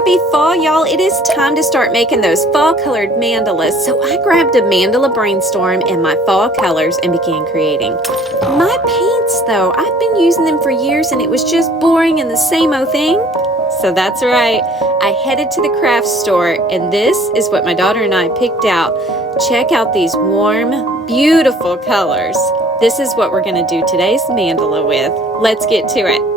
Happy fall, y'all. It is time to start making those fall colored mandalas. So I grabbed a mandala brainstorm and my fall colors and began creating. My paints, though, I've been using them for years and it was just boring and the same old thing. So that's right. I headed to the craft store and this is what my daughter and I picked out. Check out these warm, beautiful colors. This is what we're going to do today's mandala with. Let's get to it.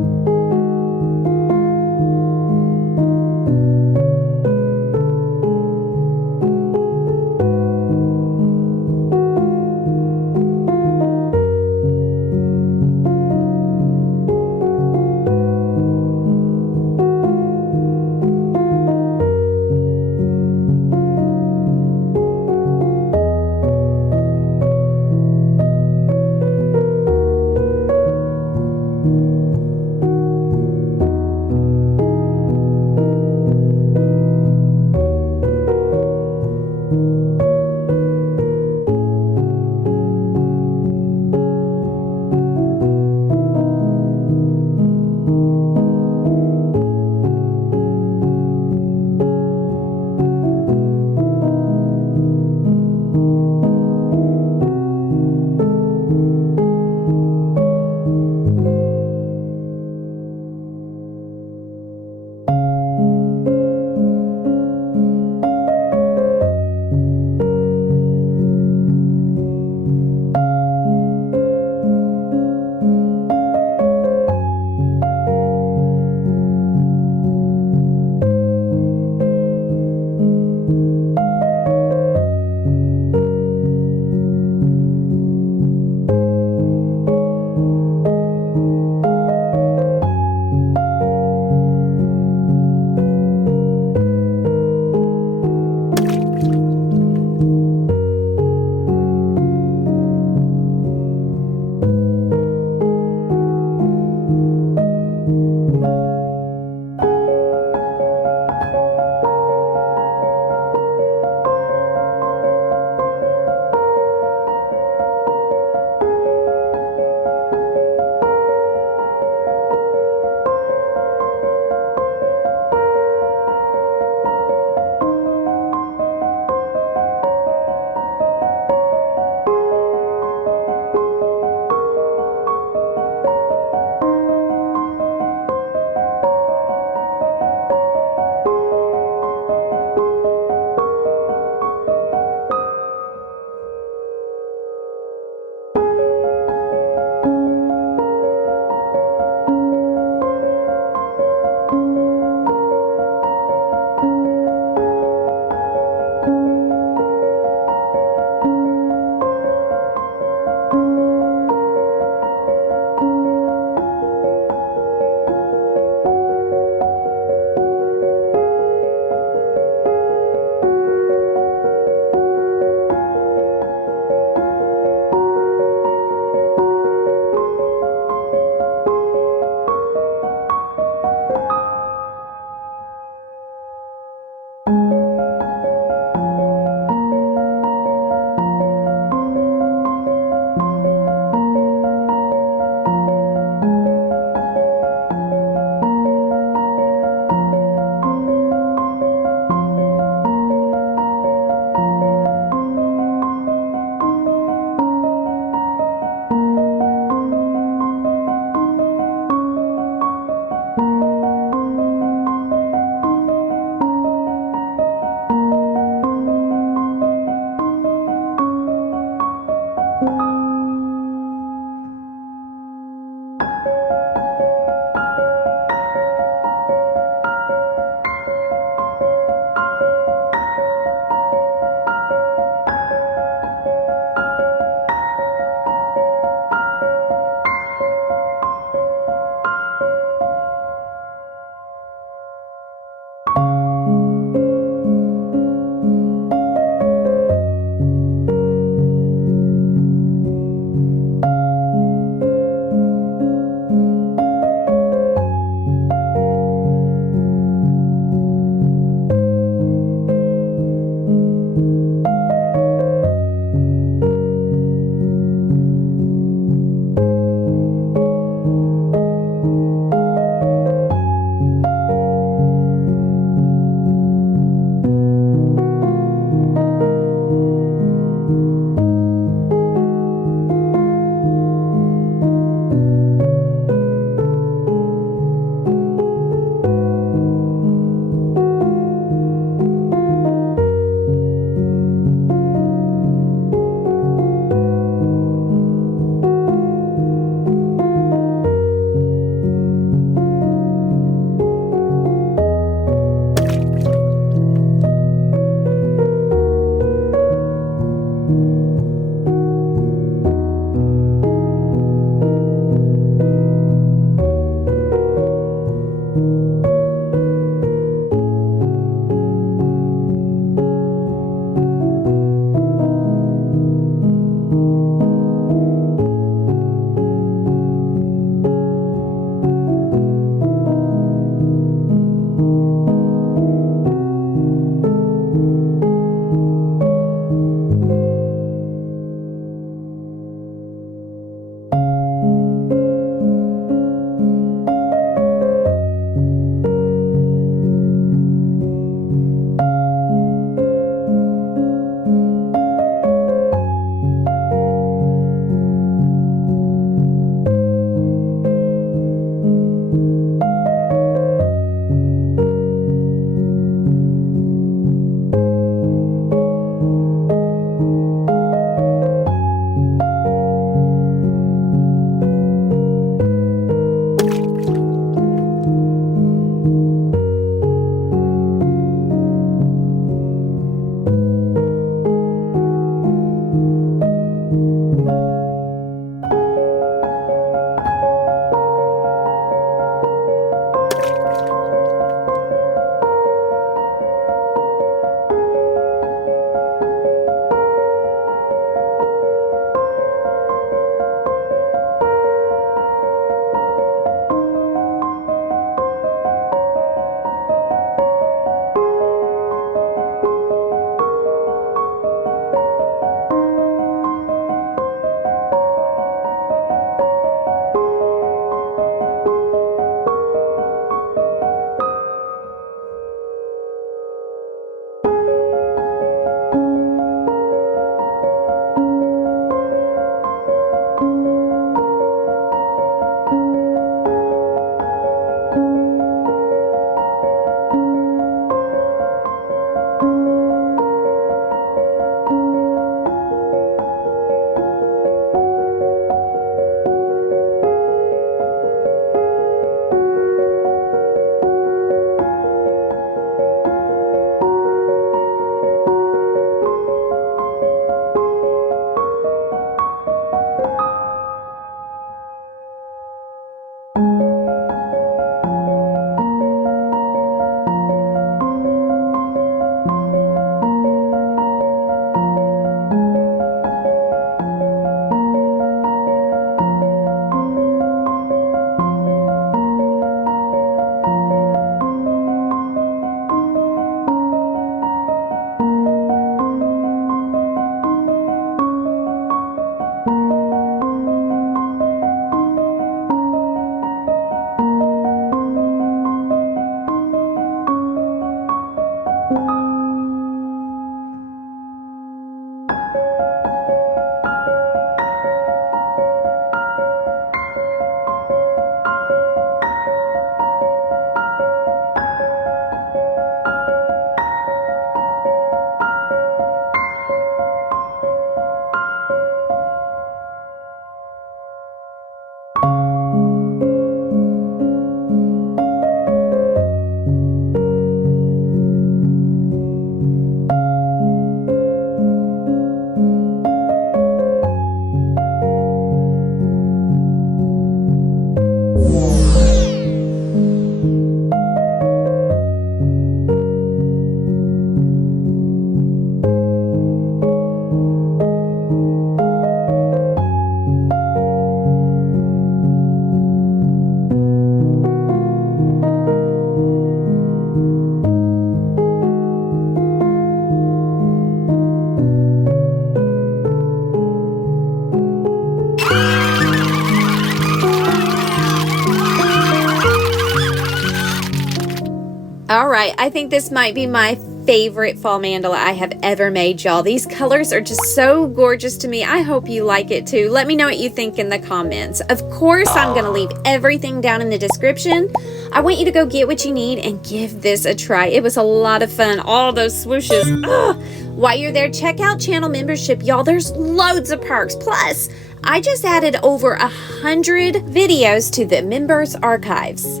All right, I think this might be my favorite fall mandala I have ever made, y'all. These colors are just so gorgeous to me. I hope you like it too. Let me know what you think in the comments. Of course, I'm gonna leave everything down in the description. I want you to go get what you need and give this a try. It was a lot of fun. All those swooshes. Ugh. While you're there, check out channel membership, y'all. There's loads of perks. Plus, I just added over 100 videos to the members archives.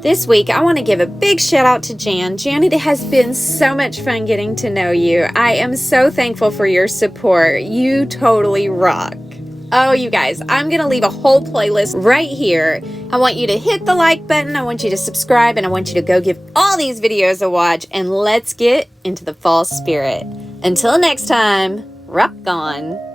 This week, I want to give a big shout out to Jan. Jan, it has been so much fun getting to know you. I am so thankful for your support. You totally rock. Oh, you guys, I'm going to leave a whole playlist right here. I want you to hit the like button. I want you to subscribe, and I want you to go give all these videos a watch, and let's get into the fall spirit. Until next time, rock on.